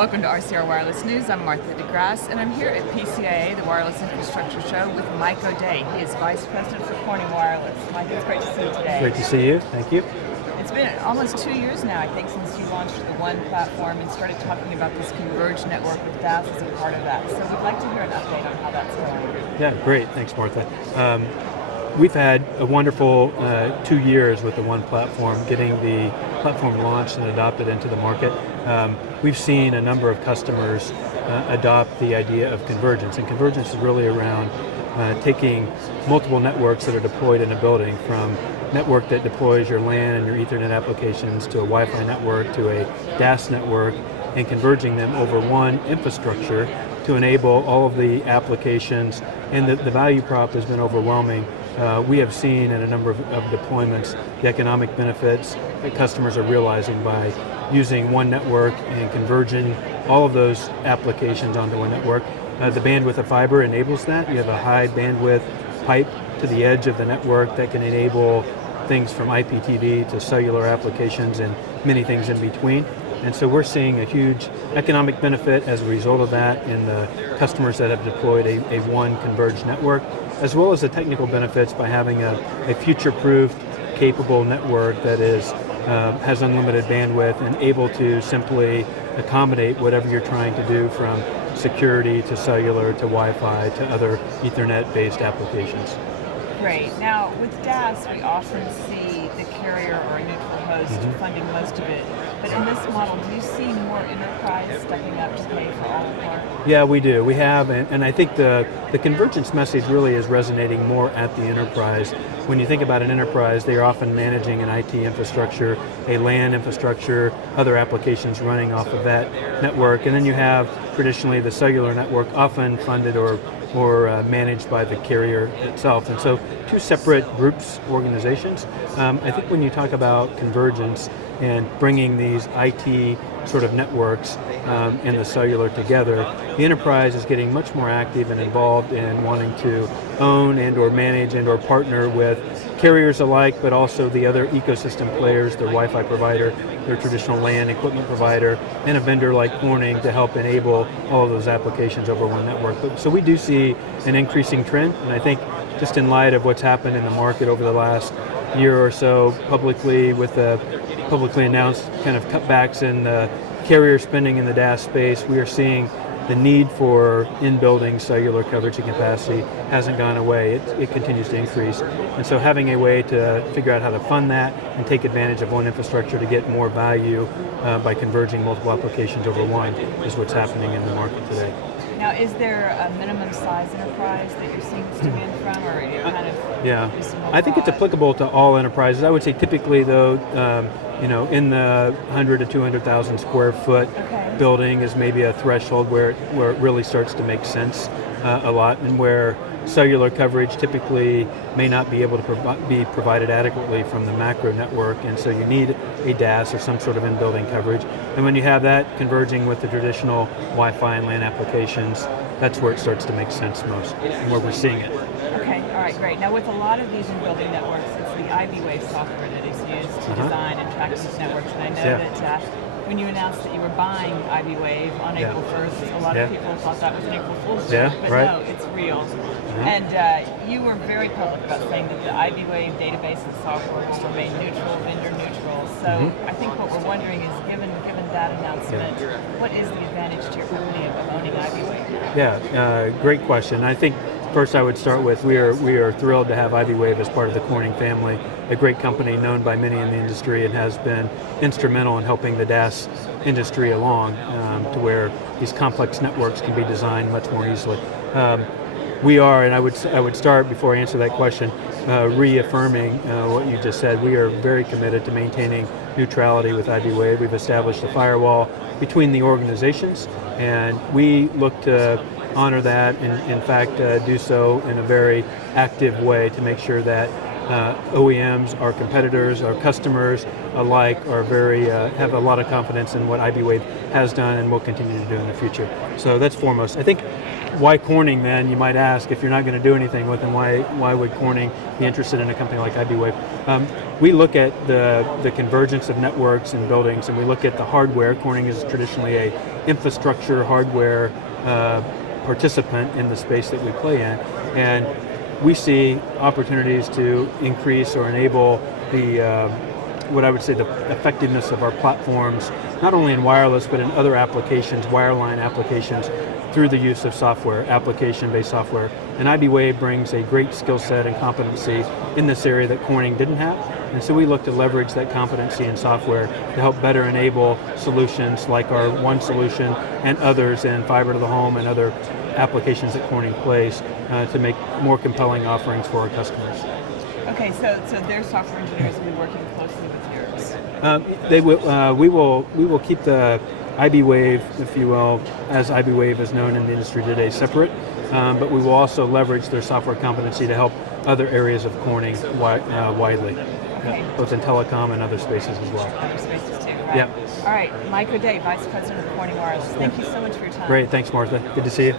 Welcome to RCR Wireless News. I'm Martha DeGrasse, and I'm here at PCIA, the Wireless Infrastructure Show, with Mike O'Day. He is Vice President for Corning Wireless. Mike, it's great to see you today. Great to see you. Thank you. It's been almost 2 years now, I think, since you launched the One platform and started talking about this Converged Network with DAS as a part of that. So we'd like to hear an update on how that's going. Yeah, great. Thanks, Martha. We've had a wonderful 2 years with the One platform, getting the platform launched and adopted into the market. We've seen a number of customers adopt the idea of convergence, and convergence is really around taking multiple networks that are deployed in a building, from network that deploys your LAN and your Ethernet applications to a Wi-Fi network to a DAS network, and converging them over one infrastructure to enable all of the applications, and the value prop has been overwhelming. We have seen in a number of deployments the economic benefits that customers are realizing by using one network and converging all of those applications onto one network. The bandwidth of fiber enables that. You have a high bandwidth pipe to the edge of the network that can enable things from IPTV to cellular applications and many things in between. And so we're seeing a huge economic benefit as a result of that in the customers that have deployed a one converged network, as well as the technical benefits by having a future-proofed, capable network that has unlimited bandwidth and able to simply accommodate whatever you're trying to do, from security to cellular to Wi-Fi to other Ethernet-based applications. Great. Now, with DAS, we often see the carrier or a neutral host funding most of it. But in this model, do you see more enterprise stepping up to pay for all the part? Yeah, we do. We have, and I think the convergence message really is resonating more at the enterprise. When you think about an enterprise, they are often managing an IT infrastructure, a LAN infrastructure, other applications running off of that network, and then you have traditionally the cellular network, often funded or managed by the carrier itself. And so two separate groups, organizations. I think when you talk about convergence and bringing these IT sort of networks and the cellular together, the enterprise is getting much more active and involved in wanting to own and or manage and or partner with carriers alike, but also the other ecosystem players, their Wi-Fi provider, their traditional LAN equipment provider, and a vendor like Corning to help enable all of those applications over one network. So we do see an increasing trend, and I think just in light of what's happened in the market over the last year or so publicly, with the publicly announced kind of cutbacks in the carrier spending in the DAS space, we are seeing the need for in-building cellular coverage and capacity hasn't gone away. It continues to increase. And so having a way to figure out how to fund that and take advantage of one infrastructure to get more value by converging multiple applications over one is what's happening in the market today. Now, is there a minimum size enterprise that you're seeing this demand from, or are you kind of? Yeah, I think it's applicable to all enterprises. I would say typically, though, in the 100 to 200,000 square foot building is maybe a threshold where it really starts to make sense a lot, and where cellular coverage typically may not be able to be provided adequately from the macro network, and so you need a DAS or some sort of in-building coverage. And when you have that converging with the traditional Wi-Fi and LAN applications, that's where it starts to make sense most, and where we're seeing it. Okay, all right, great. Now with a lot of these in-building networks, it's the IBWave software that is used to design and track these networks, and I know that when you announced that you were buying IBWave on April 1st, a lot of people thought that was an April Fool's joke, but no, it's real. And you were very public about saying that the IBWave database and software will remain neutral, vendor neutral. So I think what we're wondering is, given that announcement, what is the advantage to your company of owning IBWave? Yeah, great question. I think first I would start with we are thrilled to have IBWave as part of the Corning family, a great company known by many in the industry and has been instrumental in helping the DAS industry along to where these complex networks can be designed much more easily. We are, and I would start before I answer that question, reaffirming what you just said. We are very committed to maintaining neutrality with IBWave. We've established a firewall between the organizations, and we look to honor that, and in fact do so in a very active way to make sure that OEMs, our competitors, our customers alike are have a lot of confidence in what IBWave has done and will continue to do in the future. So that's foremost. I think why Corning then, you might ask, if you're not going to do anything with them, why would Corning be interested in a company like IBWave? We look at the convergence of networks and buildings, and we look at the hardware. Corning is traditionally a infrastructure hardware participant in the space that we play in, and we see opportunities to increase or enable the what I would say the effectiveness of our platforms, not only in wireless but in other applications, wireline applications, through the use of software, application-based software. And IBWave brings a great skill set and competency in this area that Corning didn't have. And so we look to leverage that competency in software to help better enable solutions like our one solution and others in fiber to the home and other applications that Corning plays to make more compelling offerings for our customers. Okay, so their software engineers will be working closely with yours. We will keep the IBWave, if you will, as IBWave is known in the industry today, separate, but we will also leverage their software competency to help other areas of Corning widely, Okay. both in telecom and other spaces as well. Other spaces too, right? Yeah. All right, Mike O'Day, Vice President of Corning Wireless. Thank you so much for your time. Great, thanks Martha. Good to see you.